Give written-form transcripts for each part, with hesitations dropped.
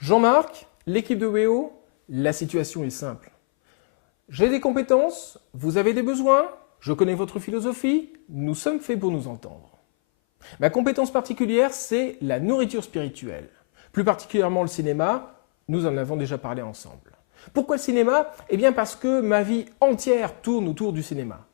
Jean-Marc, l'équipe de WEO, la situation est simple. J'ai des compétences, vous avez des besoins, je connais votre philosophie, nous sommes faits pour nous entendre. Ma compétence particulière, c'est la nourriture spirituelle. Plus particulièrement le cinéma, nous en avons déjà parlé ensemble. Pourquoi le cinéma? Eh bien parce que ma vie entière tourne autour du cinéma.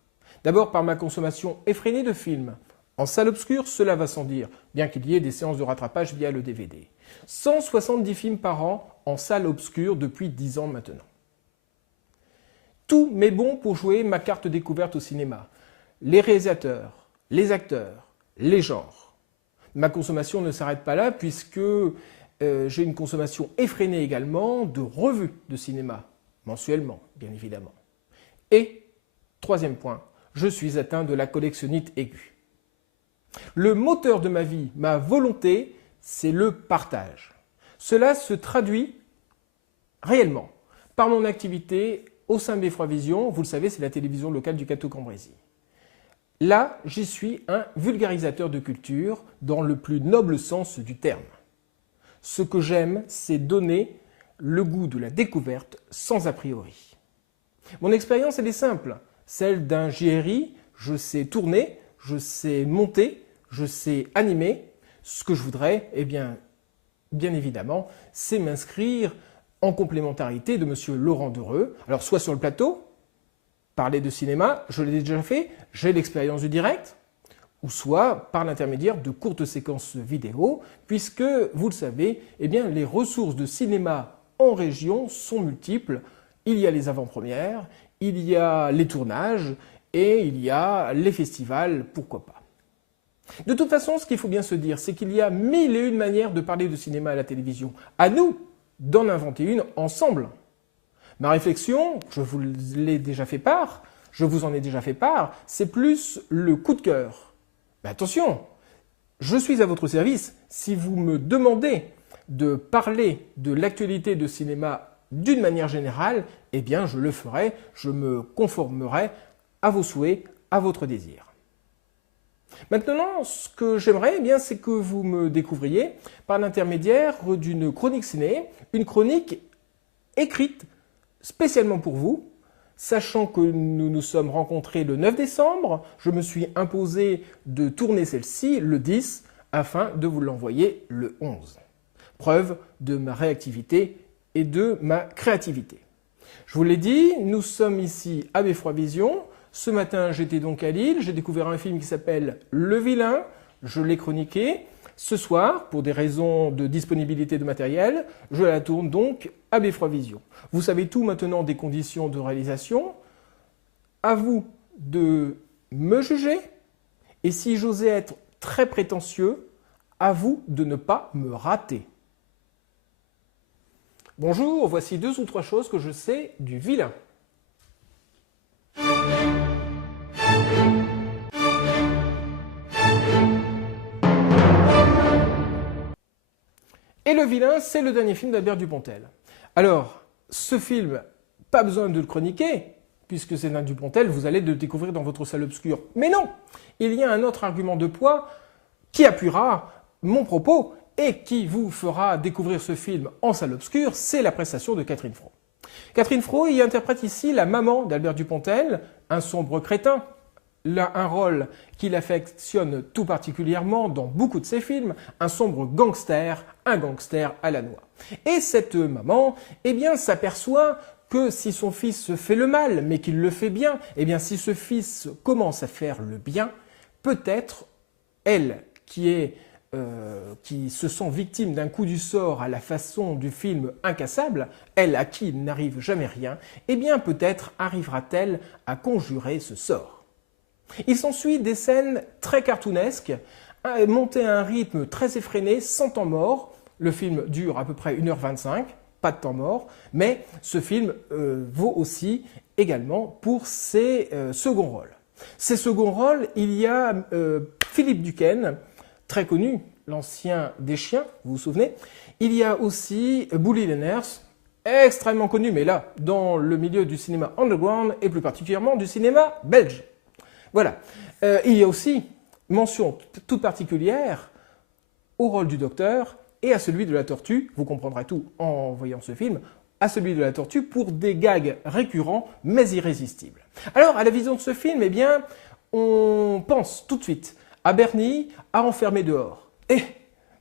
D'abord par ma consommation effrénée de films. En salle obscure, cela va sans dire, bien qu'il y ait des séances de rattrapage via le DVD. 170 films par an en salle obscure depuis 10 ans maintenant. Tout m'est bon pour jouer ma carte découverte au cinéma. Les réalisateurs, les acteurs, les genres. Ma consommation ne s'arrête pas là puisque j'ai une consommation effrénée également de revues de cinéma, mensuellement bien évidemment. Et, troisième point, je suis atteint de la collectionnite aiguë. Le moteur de ma vie, ma volonté, c'est le partage. Cela se traduit réellement par mon activité au sein de Beffroi Vision. Vous le savez, c'est la télévision locale du Cateau-Cambrésis. Là, j'y suis un vulgarisateur de culture dans le plus noble sens du terme. Ce que j'aime, c'est donner le goût de la découverte sans a priori. Mon expérience, elle est simple. Celle d'un JRI, je sais tourner, je sais monter, je sais animer. Ce que je voudrais, eh bien évidemment, c'est m'inscrire en complémentarité de M. Laurent Dereux. Alors, soit sur le plateau, parler de cinéma, je l'ai déjà fait, j'ai l'expérience du direct, ou soit par l'intermédiaire de courtes séquences vidéo, puisque, vous le savez, eh bien, les ressources de cinéma en région sont multiples. Il y a les avant-premières, il y a les tournages et il y a les festivals, pourquoi pas. De toute façon, ce qu'il faut bien se dire, c'est qu'il y a 1001 manières de parler de cinéma à la télévision. À nous d'en inventer une ensemble. Ma réflexion, je vous l'ai déjà fait part, je vous en ai déjà fait part, c'est plus le coup de cœur. Mais attention, je suis à votre service. Si vous me demandez de parler de l'actualité de cinéma d'une manière générale, eh bien je le ferai, je me conformerai à vos souhaits, à votre désir. Maintenant, ce que j'aimerais, eh bien, c'est que vous me découvriez par l'intermédiaire d'une chronique ciné, une chronique écrite spécialement pour vous, sachant que nous nous sommes rencontrés le 9 décembre, je me suis imposé de tourner celle-ci le 10 afin de vous l'envoyer le 11. Preuve de ma réactivité et de ma créativité. Je vous l'ai dit, nous sommes ici à Beffroi Vision. Ce matin, j'étais donc à Lille, j'ai découvert un film qui s'appelle Le Vilain, je l'ai chroniqué. Ce soir, pour des raisons de disponibilité de matériel, je la tourne donc à Beffroi Vision. Vous savez tout maintenant des conditions de réalisation. À vous de me juger. Et si j'osais être très prétentieux, à vous de ne pas me rater. Bonjour, voici 2 ou 3 choses que je sais du Vilain. Et Le Vilain, c'est le dernier film d'Albert Dupontel. Alors, ce film, pas besoin de le chroniquer, puisque c'est d'un Dupontel, vous allez le découvrir dans votre salle obscure. Mais non, il y a un autre argument de poids qui appuiera mon propos et qui vous fera découvrir ce film en salle obscure, c'est la prestation de Catherine Fro. Catherine Fro y interprète ici la maman d'Albert Dupontel, un sombre crétin, un rôle qu'il affectionne tout particulièrement dans beaucoup de ses films, un sombre gangster, un gangster à la noix. Et cette maman, eh bien, s'aperçoit que si son fils fait le mal, mais qu'il le fait bien, eh bien, si ce fils commence à faire le bien, peut-être elle, qui se sent victime d'un coup du sort à la façon du film Incassable, elle à qui il n'arrive jamais rien, eh bien, peut-être arrivera-t-elle à conjurer ce sort. Il s'ensuit des scènes très cartoonesques, montées à un rythme très effréné, sans temps mort. Le film dure à peu près 1h25, pas de temps mort, mais ce film vaut aussi également pour ses seconds rôles. Ces seconds rôles, il y a Philippe Duquesne, très connu, l'ancien des Chiens, vous vous souvenez. Il y a aussi Bouli Lenners, extrêmement connu, mais là, dans le milieu du cinéma underground et plus particulièrement du cinéma belge. Voilà. Il y a aussi mention toute particulière au rôle du docteur et à celui de la tortue, vous comprendrez tout en voyant ce film, à celui de la tortue pour des gags récurrents mais irrésistibles. Alors, à la vision de ce film, eh bien, on pense tout de suite à Bernie, à Enfermé dehors. Et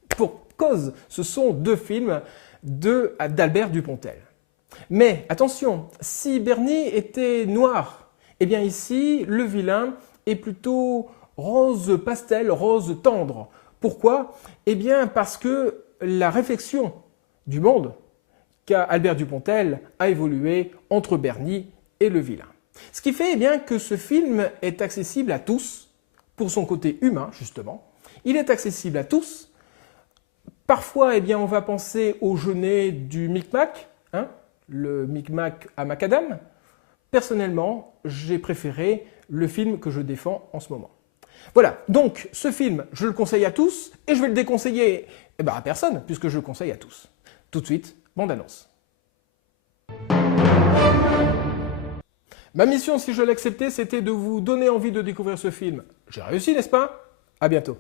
pour cause, ce sont deux films d'Albert Dupontel. Mais attention, si Bernie était noir, eh bien ici, le vilain est plutôt rose pastel, rose tendre. Pourquoi? Eh bien parce que la réflexion du monde qu'a Albert Dupontel a évolué entre Bernie et le vilain. Ce qui fait eh bien, que ce film est accessible à tous, pour son côté humain justement. Il est accessible à tous. Parfois, eh bien, on va penser au jeunet du Micmac, hein, le Micmac à macadam. Personnellement, j'ai préféré le film que je défends en ce moment. Voilà, donc ce film, je le conseille à tous et je vais le déconseiller à personne puisque je le conseille à tous. Tout de suite, bande-annonce. Ma mission, si je l'acceptais, c'était de vous donner envie de découvrir ce film. J'ai réussi, n'est-ce pas? À bientôt.